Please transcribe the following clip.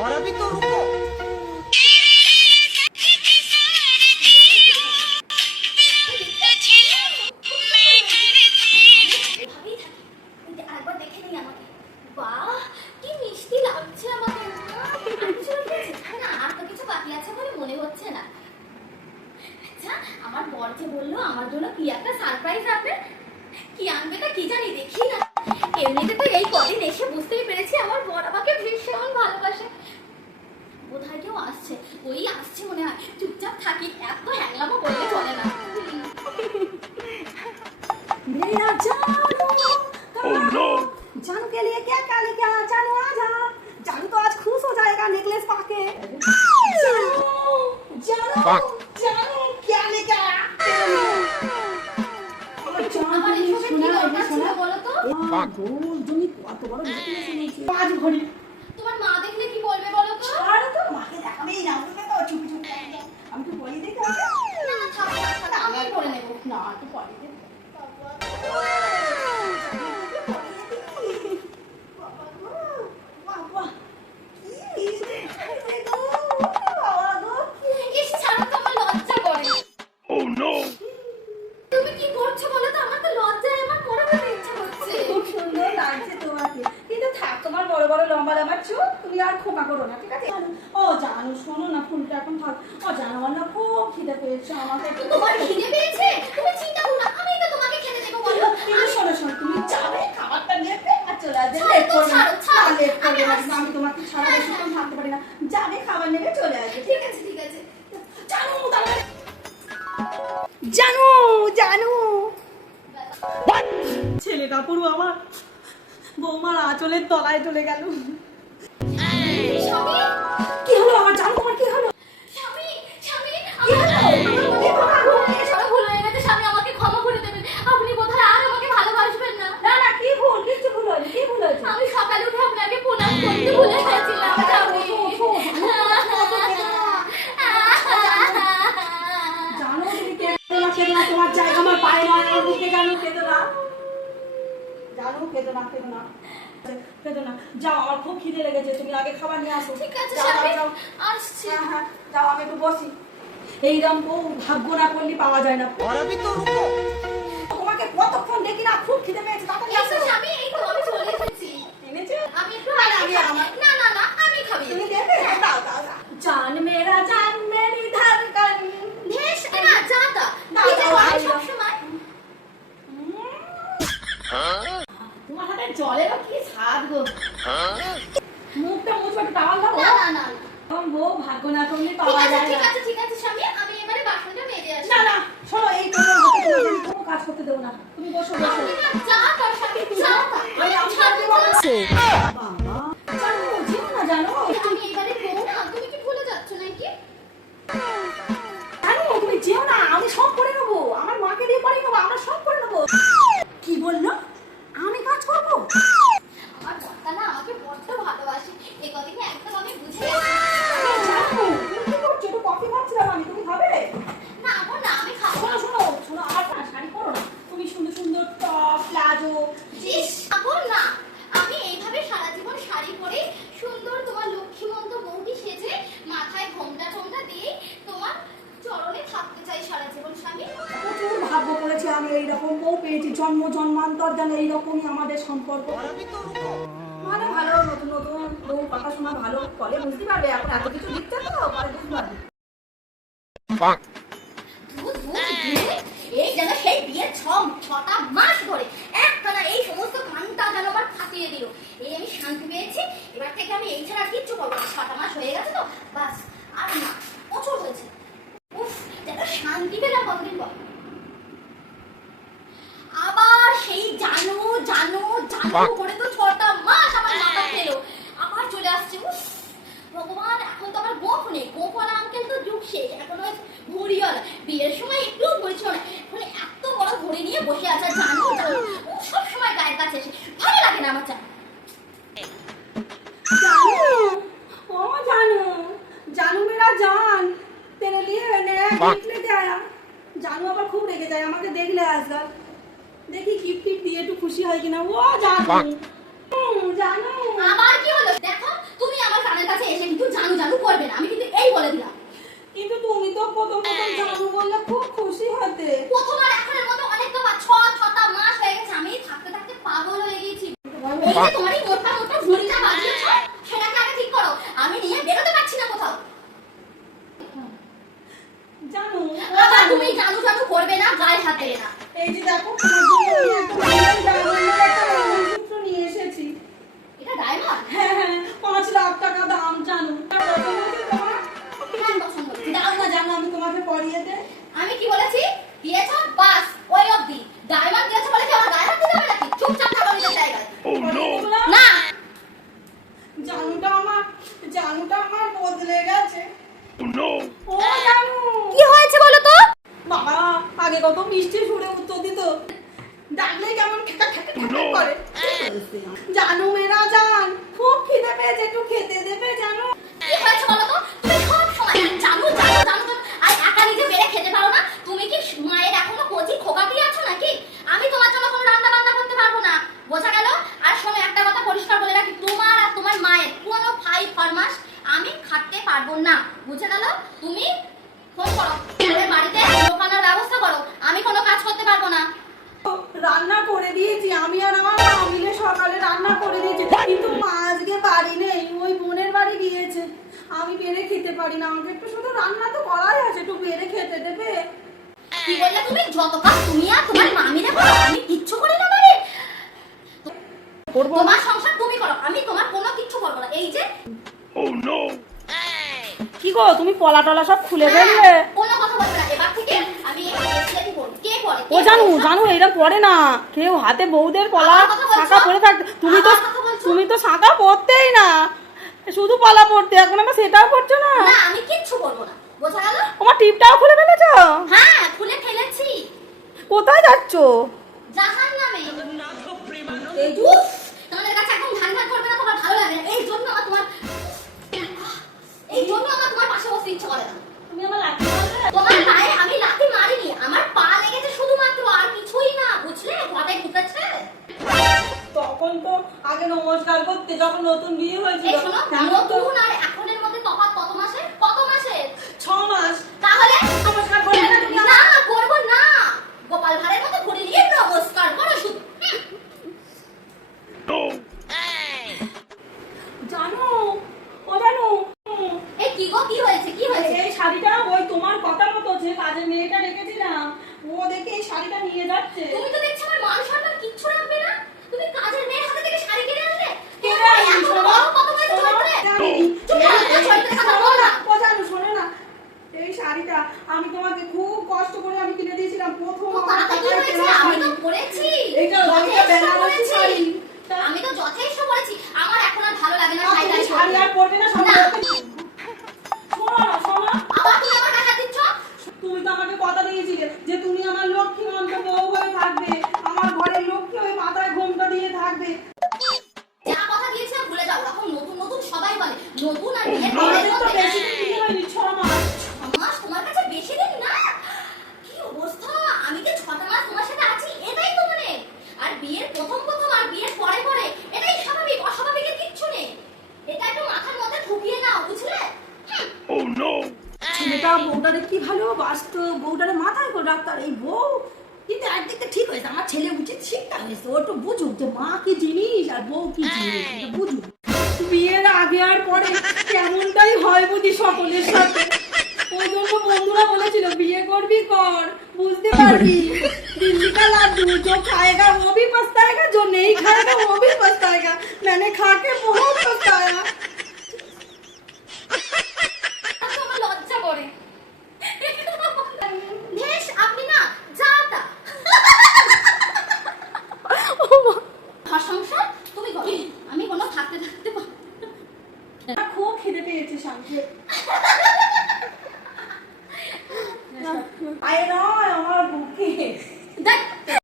और अभी तो रुको। আমার বর যে বললো আমার জন্য কি একটা সারপ্রাইজ আনবে, কি আনবে তা কি জানি, দেখি না। এমনিতে তো এই কদিন এসে বুঝতেই পেরেছি আমার বর আমাকে ভীষণ ভালোবাসে। বোধহয় কেউ আসছে, ওই আসছে মনে হয়। চুপচাপ থাকি, এত হ্যাংলামো করলে চলে না। मेरा जानू के लिए क्या क्या लेके आ? जानू आ जा। जानू तो आज खुश हो जाएगा नेकलेस पाके। जानू क्या लेके आया? আমার এসবে কি দরকার ছিল বলো তো? তুমি কত বড় নেকলেস এনেছি আজ ঘড়ি। তোমার মা দেখলে কি বলবে বলো তো? আর তো মাকে দেখাবেই না, তুমি তো চুপ চুপ আমি তো বলি দেখে না না, থাক থাক, আমি পরে নেব। না তো পরে দেব। ইস, ছাড়ো তো, আমার লজ্জা করে। তুমি কি করছো বলো তো? আমার তো লজ্জায় আমার মরে যেতে ইচ্ছা হচ্ছে। খুব সুন্দর লাগছে তোমাকে, কিন্তু থাক তোমার বড় বড় লম্বা লম্বা চুল, তুমি আর খোকা করো না, ঠিক আছে? ও জানো, শোনো না, ফুলটা এখন থাক। ও জানো, আমার না খুব খিদে পেয়েছে, আমাকে একটু তোমার খিদে পেয়েছে? তুমি চিন্তা করো না, আমি তো তোমাকে খেতে দেবো বলো। কিন্তু শোনো শোনো, তুমি যাবে, খাবারটা নেবে আর চলে আসবে। ছাড়ো লেট তো, করবে না, ছাড়ো, লেট করবে না, আমি আমি তোমাকে ছাড়া বেশিক্ষণ থাকতে পারি না। যাবে, খাবার নেবে, চলে আসবে। ঠিক আছে ঠিক আছে। জানো তাহলে, জানো জানো ছেলেটা পুরো আমার বৌমার আঁচলের তলায় চলে গেল। স্বামী, কি হলো আমার? জানো তোমার কি হলো? স্বামী, স্বামী, আমার ভুল হয়ে গেছে। স্বামী, আমাকে ক্ষমা করে দেবেন। আপনি বোধহয় আর আমাকে ভালোবাসবেন না। না না, কি ভুল? কিছু ভুল হয়নি, কি ভুল হয়েছে? আমি সকালে উঠে আপনাকে প্রণাম করতে ভুলে গেছিলাম। স্বামী, জানো তুমি কেঁদো না, কেঁদো না, তোমার জায়গা আমার পায়ে নয়, আমার বুকে কেন? কেঁদো না, জানো, কেঁদো না, কেঁদো না, কেঁদো না। যাও, আমার খুব খিদে লেগেছে, তুমি আগে খাবার নিয়ে আসো। ঠিক আছে যাও, স্বামী, যাও, আসছি। হ্যাঁ হ্যাঁ, যাও, আমি একটু বসি। এইরকম বউ ভাগ্য না করলে পাওয়া যায় না। और अभी तो रुको। তোমাকে কতক্ষণ দেখি না, খুব খিদে পেয়েছে, তাড়াতাড়ি এই আসো। তো স্বামী, এই তো আমি চলে এসেছি। এনেছো? আমি একটু আরে, আমি আমার- না না না, আমি খাবি। তুমি দেবে? দাও দাও দাও। জান মেরা জান মেরি ধড়কন। বেশ না, যা তা। দাও, কি যে দাও, বলে দাও। সবসময়। তোমার হাতে জলেরও কি স্বাদ গো। মুখটা মুছবে, একটু টাওয়াল দাও। না না না। এরকম বউ ভাগ্য না করলে ঠিক পাওয়া আছে যায় ঠিক না। আছে ঠিক আছে স্বামী, আমি এবারে বাসনটা মেজে আসি। না না, শোনো, এই তোমার হাতে তোমাকে আমি কোনো কাজ করতে দেবো না, তুমি বসো বসো। আপনি না, যা তা স্বামী, যা তা। আমি আমি ছাড়বো না। বাবা, জানো, যেও না, জানো, আমি এবারে বউ না, তুমি কি ভুলে যাচ্ছ নাকি? জানো, তুমি যেও না, আমি সব করে নেবো, আমার মাকে দিয়ে পড়িয়ে নেবো, আমরা সব করে নেবো। কি বললো? আমি কাজ করবো? আমার বরটা না আমাকে বড্ড ভালোবাসে, এ কদিনে একদম আমি বুঝে গেছি। জানো, তুমি কি করছো? একটু কফি খাচ্ছিলাম আমি, তুমি খাবে? না গো না, আমি খাবো শোনো না। শোনো শোনো, আমার না শাড়ি পরো না, তুমি সুন্দর সুন্দর টপ, প্লাজো, ইস, খাবো না। আমি এইভাবে সারা জীবন শাড়ি পরে সুন্দর তোমার লক্ষ্মীমন্ত বউটি সেজে মাথায় ঘোমটা টোমটা দিয়ে তোমার চরণে থাকতে চাই সারা জীবন স্বামী। প্রচুর ভাগ্য করেছি আমি, এইরকম বউ পেয়েছি, জন্ম জন্মান্তর যেন এইরকমই আমাদের সম্পর্ক। और अभी तो रुको। ভালো ভালো, নতুন নতুন বউ কথা শোনা ভালো, পরে বুঝতে পারবে, এখন এত কিছু দিচ্ছে তো, পরে বুঝতে পারবে। ধুর, ধুর, ধুর। এই যেন সেই বিয়ের ছটা মাস ধরে একটানা এই সমস্ত কানটা যেন আমার ফাটিয়ে দিল। এই আমি শান্তি পেয়েছি, এবার থেকে আমি এই ছাড়া আর কিচ্ছু করবো না। 6টা মাস হয়ে গেছে তো, বাস। আর না, প্রচুর হয়েছে। উফ, যেন শান্তি পেলাম কতদিন পর। আবার সেই জানো জানো জানো করে তো 6টা মাস আমার মাথা খেলো, আবার চলে আসছে। উফ ভগবান, এখন তো আমার গোপ নেই। গোপন আঙ্কেল তো যুগ শেষ, এখন ওই ঘড়িওয়ালা। বিয়ের সময় একটু ঘড়ি ছিল না, এখন এত বড় ঘড়ি নিয়ে বসে আছে। জানো জানো, ও সব সময় গায়ের কাছে এসে ভালো লাগে না আমার। জানো, ও জানো, জানো মেরা জান, তেরে লিয়ে গিফট লেকে আয়া। জানো আবার খুব রেগে যায় আমাকে দেখলে, আজকাল দেখি গিফট টিফট দিয়ে একটু খুশি হয় কিনা। ও জানো, জানো, আমার কি হলো দেখো, তুমি আমার কানের কাছে এসে করবে না, আমি কিন্তু এই বলে দিলাম। কিন্তু তুমি তো প্রথম জানু বললে খুব খুশি হতে। প্রথম আর এখনের মতো অনেক তো ছটা মাস হয়ে গেছে, আমি থাকতে থাকতে পাগল হয়ে গেছি। এই যে তোমার এই মোটা মোটা ঝুড়িটা বাজিয়েছ, সেটাকে আগে ঠিক করো, আমি নিয়ে বেরোতে পারছি না কোথাও। জানু আবার তুমি জানু জানু করবে না, গায়ে হাত দেবে না। এই যে দেখো তোমার জন্য আমি একটা ডায়মন্ডের একটা মঙ্গলসূত্র নিয়ে এসেছি। এটা ডায়মন্ড? হ্যাঁ হ্যাঁ, 5 লাখ টাকা দাম জানু। হ্যাঁ পছন্দ করেছি। দাও না জানু, আমি তোমাকে পরিয়ে দেই। আমি কি বলেছি? দিয়েছ বাস, ওই অবধি। ডায়মন্ড দিয়েছ বলে কি আমার গায়ে হাত দিতে হবে নাকি? চুপচাপ থাকো নিজের জায়গায়। না, জানুটা আমার বদলে গেছে। ও জানু, কি হয়েছে বলো তো? বাবা আগে কত মিষ্টি সুরে উত্তর দিত, ডাকলে কেমন ঠেকা ঠেকা ঠেকা করে। জানু মেরা জান, খুব খিদে পেয়েছে, একটু খেতে দেবে জানু? কি হয়েছে বলো তো? তুমি সব সময় জানু জানু জানু জানু, আর একা নিজে বেড়ে খেতে পারো না? তুমি কি মায়ের এখনো কচি খোকাটি আছো নাকি? আমি তোমার জন্য কোনো রান্না বান্না করতে পারবো না, বোঝা গেল? আর শোনো, একটা কথা পরিষ্কার বলে রাখি, তোমার আর তোমার মায়ের কোনো ফরমাস আমি খাটতে পারবো না, বুঝে গেল? তুমি ফোন করো, আমাদের বাড়িতে দোকানের ব্যবস্থা করো, আমি কোনো কাজ করতে পারবো না। রান্না করে দিয়েছি, আমি আর আমার মা মিলে সকালে রান্না করে দিয়েছি, কিন্তু মা আজকে বাড়ি নেই, ওই বোনের বাড়ি গিয়েছে। আমি বেড়ে খেতে পারি না, আমাকে একটু শুধু রান্না তো করাই আছে, একটু বেড়ে খেতে দেবে? কি বললে তুমি? যত কাজ তুমি আর তোমার মামিরা করো, আমি কিচ্ছু করি না মানে? তোমার সংসার তুমি করো, আমি তোমার কোনো কিচ্ছু করবো না। এই যে কি গো, তুমি পলা টলা সব খুলে ফেললে? কোনো কথা বলবে না, এবার থেকে আমি এসিয়াতি করব। কে করে? ও জানু জানু, এটা পড়ে না কেউ, হাতে বউদের পলা শাঁখা পরে থাকতে। তুমি তো শাঁখা পরতেই না, শুধু পলা পরতে, এখন আমার সেটাও পড়ছো না? না, আমি কিচ্ছু করবো না, বোঝা গেল? আমার টিপটাও খুলে ফেলেছো? হ্যাঁ, খুলে ফেলেছি। কোথায় যাচ্ছো? জাহান্নামে। এই উফ, তোমাদের কাছে একদম ধান ধান করবে না, তোমার ভালো লাগে না। এই জন্য আমার তোমার পাশে বসতে ইচ্ছে করে না। তুমি আমার লাঠি মারলে? তোমার গায়ে আমি লাথি মারিনি, আমার পা লেগেছে শুধুমাত্র, আর কিছুই না, বুঝলে? ঘরে ঢুকেছে। তখন তো আগে নমস্কার করতে, যখন নতুন বিয়ে হয়েছিল। এই শোনো, নতুন আর এখনের মধ্যে তফাৎ কত মাসের? কত মাসের? 6 মাস। তাহলে নমস্কার করবে না তুমি? না, করবো না। গোপাল ভাঁড়ের মতো ঘুরে দিয়ে নমস্কার করো শুধু। জানো ও জানো, এই কি গো, কি হয়েছে? কি হয়েছে? এই শাড়িটা ওই তোমার কথা মতো যে কাজের মেয়েটা রেখেছিলাম, ও দেখে এই শাড়িটা নিয়ে যাচ্ছে। তুমি তো দেখছি আমার মান সম্মান কিচ্ছু রাখবে না। তুমি কাজের মেয়ের হাতে থেকে শাড়ি কিনে আনলে? কেনে আনলি? এত বড় কত বয়স চলছে? ও জানো, শোনো না, এই শাড়িটা আমি তোমাকে খুব কষ্ট করে আমি কিনে দিয়েছিলাম, প্রথম তো আমার তাতে কি টাকায় হয়েছে? কেনা আমি শাড়ি। তো পরেছি। এইটা যথেষ্ট বেনারসি পরেছি। শাড়ি। আমি তো যথেষ্ট পরেছি, আমার এখন আর ভালো লাগে না আর শাড়ি তুমি টাড়ি শাড়ি পরতে। আর পরবে না, সব না। শোনো না, শোনো। আবার তুমি আমার গায়ে হাত দিচ্ছ? তুমি তো আমাকে কথা দিয়েছিলে যে তুমি আমার লক্ষ্মীমন্ত বউ হয়ে থাকবে, আমার ঘরের লক্ষ্মী হয়ে মাথায় ঘোমটা দিয়ে থাকবে। যা কথা দিয়েছিলাম ভুলে যাও। এখন নতুন নতুন সবাই বলে, নতুন আর বিয়ের আমাদের তো পরের বেশি মধ্যে দিন হয়নি, 6 মাস। 6 মাস তোমার কাছে বেশি দিন না? কি অবস্থা! আমি যে 6টা মাস তোমার সাথে আছি, এটাই তো মানে। আর বিয়ের প্রথম আর বিয়ের পরে এটাই স্বাভাবিক, অস্বাভাবিকের কিচ্ছু নেই। এটা একটু মাথার মধ্যে ঢুকিয়ে নাও, বুঝলে? ছেলেটা বউটারে কি ভালোবাসতো, বউটারে মাথায় করে রাখতো, আর এই বউ কিন্তু একদিকে ঠিক হয়েছে, আমার ছেলে উচিত শিক্ষা হয়েছে, ও একটু বুঝুক যে মা কি জিনিস আর বউ কি জিনিস, এটা বুঝুক। বিয়ের আগে আর পরে কেমনটাই হয় বুঝি সকলের সাথে। ওই জন্য বন্ধুরা বলেছিল বিয়ে করবি কর, বুঝতে পারবি। दिल्ली का लड्डू जो खाएगा वो भी पछताएगा, जो नहीं खाएगा वो भी पछताएगा। मैंने खा के बहुत पछताया। আমার লজ্জা করে। বেশ, আপনি না যাওটা ঘর সংসার তুমি করো, আমি কোনো থাকতে পারবো না। খুব খিদে পেয়েছে শান্তি। আয় না